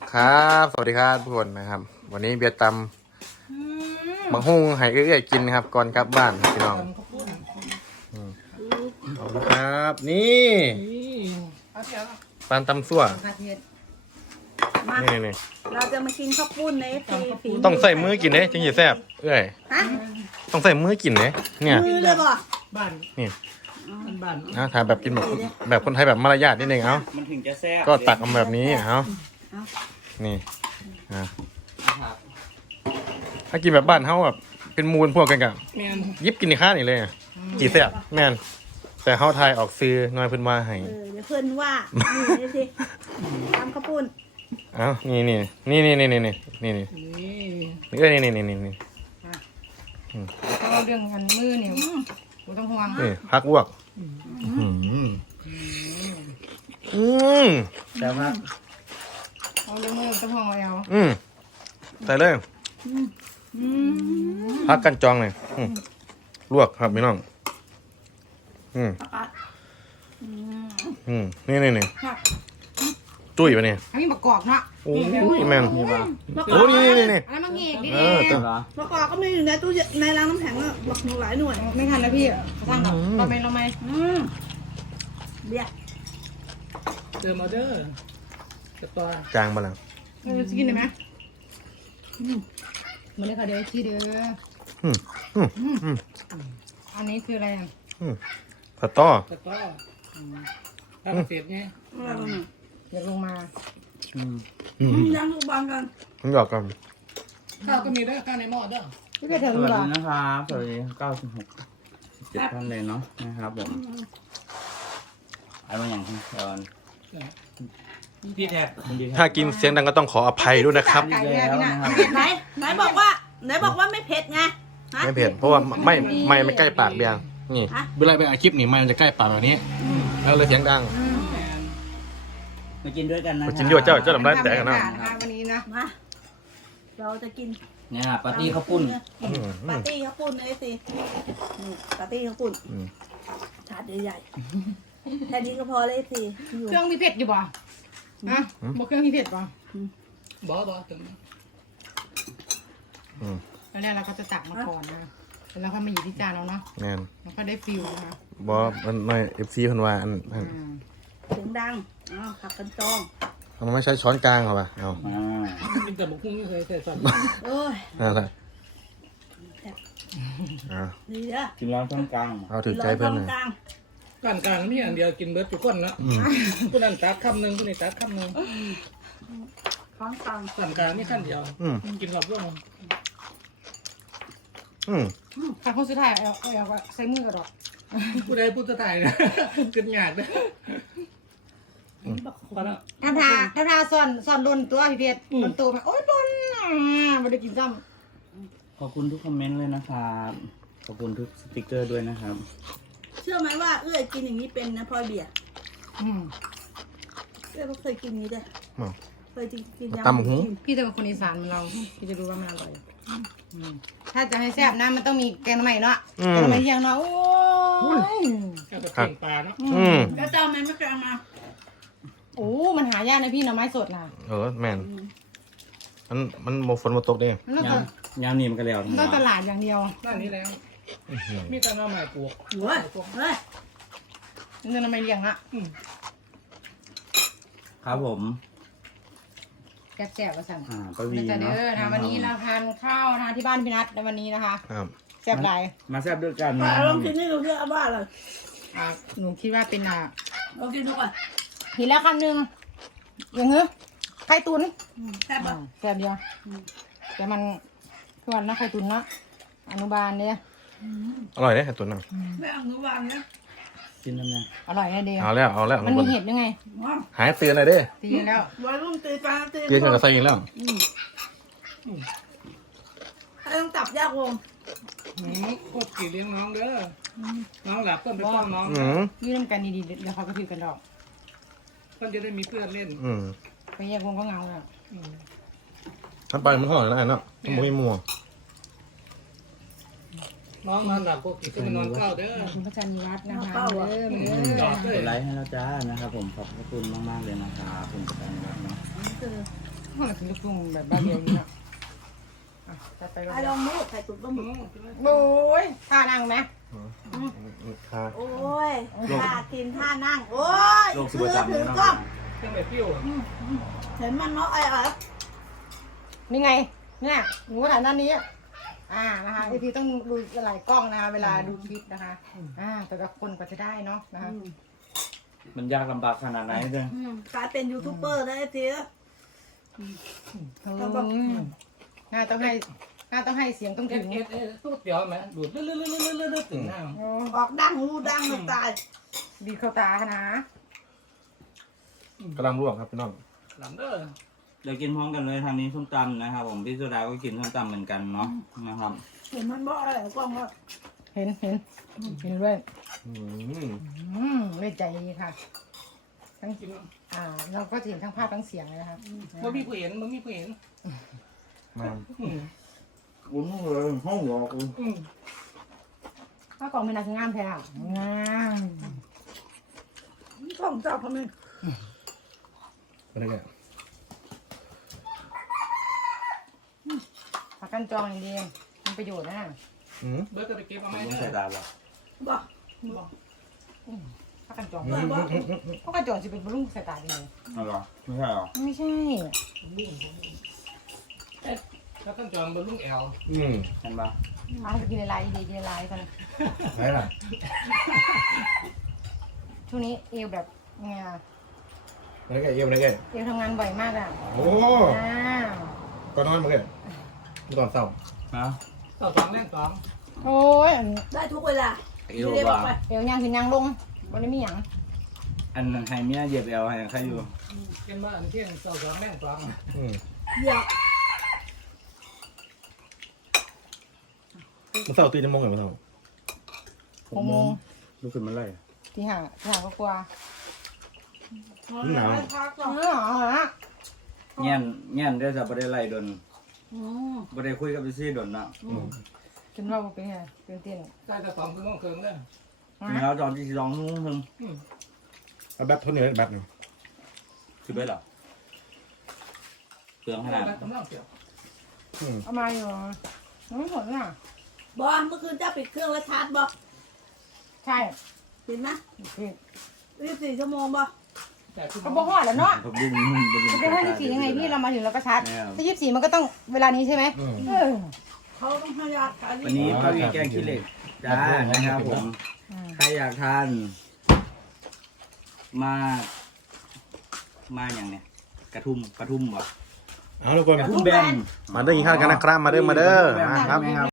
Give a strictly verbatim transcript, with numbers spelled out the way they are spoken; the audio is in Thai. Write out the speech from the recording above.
ครับสวัสดีครับทุกคนนะครับ วันนี้เบียร์ตำบางฮุ่งให้เอื้อยๆกินนะครับ ก่อนกลับบ้านพี่น้องขอบคุณครับ นี่ปานตำซั่วนี่นี่เราจะมากินข้าวปุ้นในฝีต้องใส่มือกินเด้จึงจะแซ่บเอื้อยฮะต้องใส่มือกินเด้เนี่ยมือเลยบ่บ้านนี่บ้านนะถ่ายแบบกินแบบแบบคนไทยแบบมารยาทนิดนึงเอามันถึงจะแซ่บก็ตักมาแบบนี้เอานี่อ่ะถ้ากินแบบบ้านเขาแบบเป็นมูลพวกกันกับแมนยิบกินในข้านี่เลยอะกี่แซ่บแม่นแต่เขาไทยออกซื้อน้อยเพิ่นมาให้เออเดี๋ยวเพื่อนว่านี่สิทำข้าวปุ้นเอ้านี่นี่นี่นี่นี่นี่นี่นี่นี่นี่นี่เอ้ยนี่นี่นี่นี่เอาเรื่องหันมือเนี่ยกูต้องห่วงนี่พักอ้วกอืมอืมแต่ว่าเอาเรื่องมือต้องห่วงเอาอืมใส่เลยพักกันจองเลยอืมลวกครับพี่น้องอืมอืมนี่นี่นี่จุ้ยปะเนี่ยอันนี้ประกอบเนาะโอ้ยแม่นนี่ป่ะโอ้นี่นี่นี่อันนั้นมันเงกดิเออตัวเหรอประกอบก็มีอยู่ในตู้เย็นในร้านน้ำแข็งอะบอกหนูหลายหน่วยไม่ทันแล้วพี่สร้างกับเราไม่เราไม่อืมเดี๋ยวเจอมาเด้อจะต่อจางมาแล้วเราจะกินได้ไหมมันเลยค่ะเดี๋ยวขี้เด้ออืมอืมอืมอันนี้คืออะไรอ่ะอืมสตอจะต่อถ้าเสร็จไงเดี๋ยวลงมาอืมอืมยังลูกบอลกันผมหยอกกันข้าวก็มีเด้อข้าวในหม้อเด้อพี่เพื่อนเธอสรู้วัสป่ะดีนะครับสวัสดีเก้าสิบหกเจ็ดท่านเลยเนาะนะครับผมอะไรบางอย่างที่ตอนพี่แท็กคุณดีถ้ากินเสียงดังก็ต้องขออภัยด้วยนะครับไก่เนี่ยพี่น่ะไหนไหนบอกว่าไหนบอกว่าไม่เผ็ดไงฮะไม่เผ็ดเพราะว่าไม่ไม่ไม่ใกล้ปากเบียงนี่เวลาไปอัดคลิปนี่ไม่มันจะใกล้ปากแบบนี้แล้วเลยเสียงดังมากินด้วยกันนะมากินด้วยเจ้าเจ้า ทำได้แต่กันเนาะนะคะวันนี้นะมาเราจะกินเนี่ยปาร์ตี้ข้าวปุ้นอืมปาร์ตี้ข้าวปุ้นเลยสินี่ปาร์ตี้ข้าวปุ้นอืมถาดใหญ่ๆแค่นี้ก็พอเลยสิอยู่เครื่องมีเผ็ดอยู่ป่ะฮะบอกเครื่องมีเผ็ดป่ะบอบอถึงอืมแล้วเนี่ยเราก็จะตักมาก่อนนะแล้วก็มาอยู่ที่จานเราเนาะแม่นแล้วก็ได้ฟิลนะคะบอมันไม่เอฟซีคนว่าอันอันอืมเสียงดังอ้าวขับกันจองมันไม่ใช้ช้อนกลางเหรอปะเอาอ่ากินแต่บุกหุ้งไม่เคยใส่สัตว์โอ้ยนั่นแหละเอาดีเด้อกินร้อนช่องกลางเอาถือใจเพื่อนหน่อยกลางการการมีอันเดียวกินเบิร์ดทุกคนนะผู้นั้นตักคำหนึ่งผู้นี้ตักคำหนึ่งท้องกลางส่วนกลางมีขั้นเดียวอืมกินรอบร่วงอืมถ้าคนสุดท้ายเอาเอาเอาใส่มือกันหรอกผู้ใดผู้จะถ่ายนะกินหยาดเลยพอแล้วถ้าทาถ้าทาซ่อนซ่อนโดนตัวพี่เพชรโดนตัวไปโอ๊ยโดนอ่ะไม่ได้กินซ้ขอบคุณทุกคอมเมนต์เลยนะครับขอบคุณทุกสติกเกอร์ด้วยนะครับเชื่อไหมว่าเอื้อยกินอย่างนี้เป็นนะพลอยเบียร์ำอืมเอื้อยก็เคยกินนี้ด้วยเอาเคยกินกินตำบักหุ่งพี่จะเป็นคนอีสานเหมือนเราพี่จะรู้ว่ามันอร่อยอืมถ้าจะให้แซ่บนะมันต้องมีแกงใหม่เนาะแกงใหม่เที่ยงเนาะโอ้ยแค่ไปเก่งปลาเนาะอืมแล้วเจ้าแม่ไม่แกงมาโอ้มันหายากนะพี่หน่อไม้สดนะเออแม่นมันมันโมฝนโมตกเด้มันต้องยามยามนี้มันก็แล้วทั้งต้องตวันลาดอย่างเดียวด้านนี้แล้ว มีแต่หน้าใหม่ปลูกหัวเฮ้ยมันจะทำไมเลี้ยงอะครับผมแซ่บแซ่บว่าสั่งอ่าปาวีมันจะเนาะเด้อนะวันนี้เราทานข้าวทานที่บ้านพี่นัทในวันนี้นะคะครับแซ่บหลายมาแซ่บด้วยกันป้านะลองกินนี่ดูเพื่อเอาบ้าเลยอ่ะหนูคิดว่าเป็นอ่ะลองกินดูก่อนเห็นแล้วคำหนึ่งอย่างเงี้ยไข่ตุ๋นแซ่บป่ะแซ่บเดียวแต่มันคือวันนะไข่ตุ๋นนะอนุบาลเนี่ยอร่อยเนี่ยตัวนั้นแม่เอาหนูวางเนี่ยกินแล้วเนี่ยอร่อยนะเดียวเอาแล้วเอาแล้วมันมีเห็ดยังไงว้าวหายเตือนหน่อยเด้ตีแล้ววัยรุ่นตีปลาตีเตือนกันกับใส่อีกแล้วถ้าต้องจับยากวงโคตรกี่เลี้ยงน้องเด้อน้องหลับเพื่อนไปป้อนน้องอืมยืนกันดีๆเดี๋ยวเขาก็ถือกันดอกเพื่อนจะได้มีเพื่อนเล่นอืมไปแยกวงก็เงาแล้วถ้าไปมันห่อแล้วอันเนาะมันไม่มัวน้องนอนหลับพวกกี่ก็ไปนอนเฝ้าเด้อขอบคุณพระจันทร์วัดนะคะเด้อมาเด้จอดอเลกยดไลค์ให้เราจ้านะครับผมขอบพระคุณมากๆเลยนะครับผมกับแฟนนะครับเนาะนี่คือเราถึงจะปรุงแบบบ้านเดียวนี้เนาะอ่ะจัดไปก็ไอ้ลได้องมูดไข่ตุ๋นปลาหมึกโอ้ยท่านั่งไหมค่ะโอ้ยท่ากินท่านั่งโอ้ยโลกสิบถืประอจำถืเนี่อย กล้องเครื่องแบบปิ้วเห็นมันเนาะไอ้เอ๋นี่ไงเนี่ยหนูก็ถ่ายด้านนี้อ่านะคะไอพีต้องดูหลายกล้องนะคะเวลาดูคลิปนะคะอ่าแต่ละคนก็จะได้เนาะนะคะมันยากลำบากขนาดไหนเนี่ยกลายเป็นยูทูบเบอร์ได้ทีแล้วก็น่าต้องให้น่าต้องให้เสียงต้องเอ็ถึดงเอ็ดเอ็ดสู้เดี๋ยวไหมดูดเลื่อนเลื่อนเลื่อนเลื่อนเลื่อนถึงหน้าออกดังรูดังเลยตายดีเข้าตานะกำลังร่วงครับพี่น้องหลังเด้อเดี๋ยวกินพร้อมกันเลยทางนี้ส้มตำนะครับผมพี่โซดาก็กินส้มตำเหมือนกันเนาะนะครับเห็นมันบ่อะไรกล้องก็เห็นเห็นเห็นด้วยอืมอืมด้วยใจค่ะทั้งอ่าเราก็จะเห็นทั้งภาพทั้งเสียงเลยนะคะบ่มีผู้เห็นบ่มีผู้เห็นมาอุ้มเลยห้องหลอกข้าวกล่องเป็นนางงามแท้งามกล้องจับเขาไหมอะไรแกผักกันจองอย่างเดียวมีประโยชน์นะอืมเบิร์ดก็ไปเก็บมาไหมต้องเด้ใส่อตาหรอบ่ผักกันจองอืมผักกันจองจะเป็นบำรุงสายตาดีเลยอ๋อเหรอไม่ใช่เหรอไม่ใช่แล้วก็จองบนลุงแอลอืมเห็นปะเอาไปกินลายๆดีกินลายๆกันไหนล่ะช่วงนี้เอวแบบไงอะอะไรแกเยี่ยมอะไรแกเอวทำงานบ่อยมากอ่ะโอ้อ่าตอนนอนมาแกตอนเศร้านะต่อสองแรงสองโอ้ยอันได้ทุกเวลาเอวไม่ได้บอว่ากไปเอวย่างขึ้นย่างลงบนนี้มีหยังอันนั้นให้เมียเหยียบเอวให้ใครอยู่เก็บมาอันเที่ยงต่อสองแรงสองอืมเหยียบมันเศร้าตีนมงเหรอมันเศร้าหกโมงลุกขึ้นมาเลยที่ห้าที่ห้าก็กลัวหนาวพักก่เออนอเอาละเงี้ยนเงี้ยนเดี๋ยวจะบ่ได้ไล่ดนอืมบ่ได้คุยกับพี่ซี่ดนเนาะอืมกินว่าบ่เป็นไงเป็นเต้นได้แต่สองคือน้องเคิงเด้อถึงแล้วตอนที่สองทุ่มถึงเอาแบตทนเหนื่อยแบตหนึ่งคือเบ็ดเหรอเปลืองขนาดได้กำลังเกี่ยวอืมเอามาอยู่ไม่หมดน่ะบอเมื่อคืนเจ้าปิดเครื่องแล้วชาร์จบอใช่ปิดไหมผิดยี่สิบสี่ชั่วโมงบอแต่คือก็บ่ฮอดแล้วเนาะผมดึงดึงจะเป็นห้าสิบสี่ยังไงพี่เรามาถึงเราก็ชาร์จถ้ายี่สิบสี่มันก็ต้องเวลานี้ใช่ไหมอืมเออเขาต้องให้ยาขายวันนี้พ่อวีแกงขี้เหล็กจ้านะครับผมอืมใครอยากทาน มา มาอย่างเนี้ยกระทุ่มกระทุ่มบ่เอาทุกคนกระทุ่มแบนมาเด้อกินข้าวกันนะครับ มาเด้อมาเด้อมาครับครับ